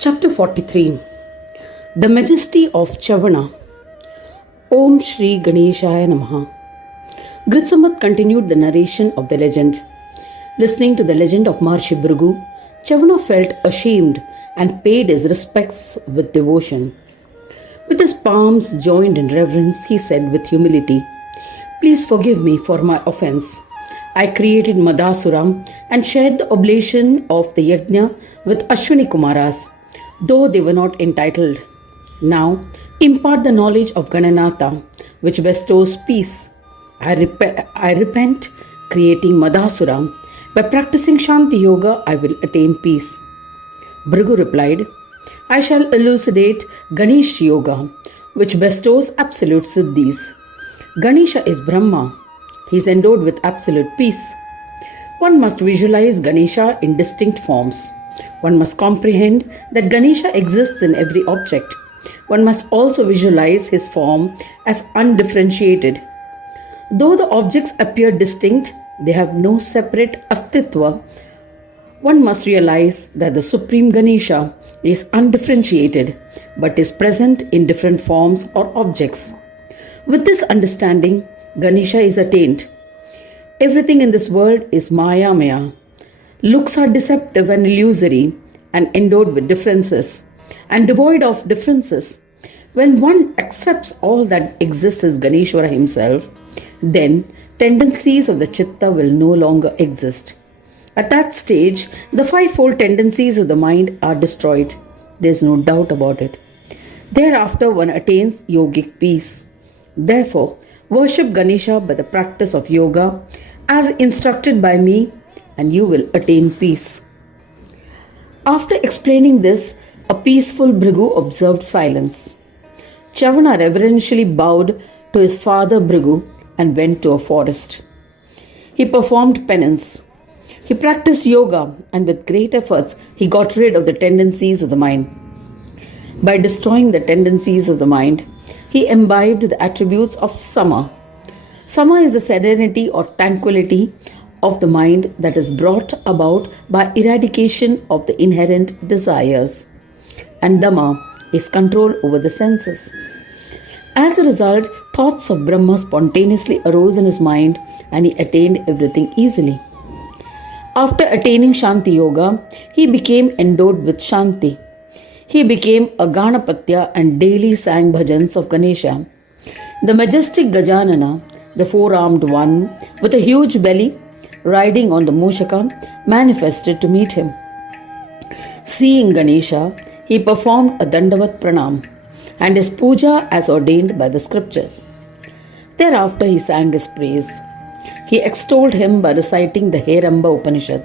Chapter 43. The Majesty of Chavana. Om Shri Ganeshaya Namaha. Gritsamat continued the narration of the legend. Listening to the legend of Maharshi Bhrigu, Chavana felt ashamed and paid his respects with devotion. With his palms joined in reverence, he said with humility, "Please forgive me for my offense. I created Madasuram and shared the oblation of the yajna with Ashwini Kumaras, though they were not entitled. Now impart the knowledge of Gananatha, which bestows peace. I repent creating Madasura. By practicing Shanti Yoga, I will attain peace." Bhrigu replied, "I shall elucidate Ganesh Yoga, which bestows absolute siddhis. Ganesha is Brahma. He is endowed with absolute peace. One must visualize Ganesha in distinct forms. One must comprehend that Ganesha exists in every object. One must also visualize his form as undifferentiated. Though the objects appear distinct, they have no separate astitva. One must realize that the Supreme Ganesha is undifferentiated but is present in different forms or objects. With this understanding, Ganesha is attained. Everything in this world is Maya. Looks are deceptive and illusory and endowed with differences and devoid of differences. When one accepts all that exists as Ganeshwara himself, then tendencies of the Chitta will no longer exist. At that stage, the fivefold tendencies of the mind are destroyed. There is no doubt about it. Thereafter, one attains yogic peace. Therefore, worship Ganesha by the practice of yoga as instructed by me, and you will attain peace." After explaining this, a peaceful Bhrigu observed silence. Chavana reverentially bowed to his father Bhrigu and went to a forest. He performed penance. He practiced yoga, and with great efforts he got rid of the tendencies of the mind. By destroying the tendencies of the mind, he imbibed the attributes of Sama. Sama is the serenity or tranquility of the mind that is brought about by eradication of the inherent desires. And Dhamma is control over the senses. As a result, thoughts of Brahma spontaneously arose in his mind and he attained everything easily. After attaining Shanti Yoga, he became endowed with Shanti. He became a Ganapatya and daily sang bhajans of Ganesha. The majestic Gajanana, the four-armed one with a huge belly, riding on the Mushaka, manifested to meet him. Seeing Ganesha, he performed a Dandavat Pranam and his puja as ordained by the scriptures. Thereafter he sang his praise. He extolled him by reciting the Heramba Upanishad.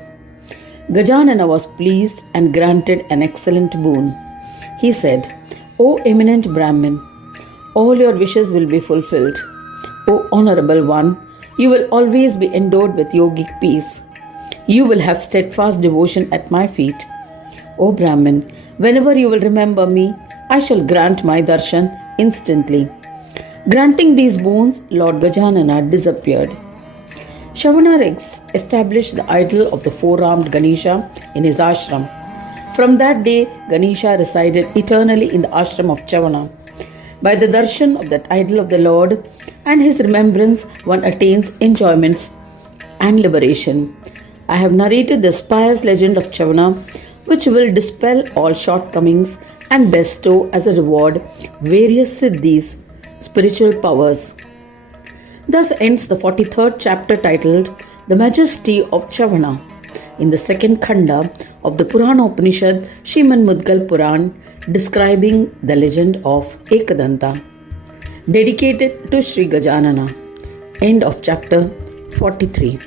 Gajanana was pleased and granted an excellent boon. He said, "O eminent Brahmin, all your wishes will be fulfilled. O honorable one, you will always be endowed with yogic peace. You will have steadfast devotion at my feet. O Brahmin, whenever you will remember me, I shall grant my darshan instantly." Granting these boons, Lord Gajanana disappeared. Chavana established the idol of the four-armed Ganesha in his ashram. From that day, Ganesha resided eternally in the ashram of Chavana. By the darshan of that idol of the Lord and his remembrance, one attains enjoyments and liberation. I have narrated the pious legend of Chavana, which will dispel all shortcomings and bestow as a reward various siddhis, spiritual powers. Thus ends the 43rd chapter titled The Majesty of Chavana in the second khanda of the Purana Upanishad Shriman Mudgal Puran, describing the legend of Ekadanta. Dedicated to Sri Gajanana. End of chapter 43.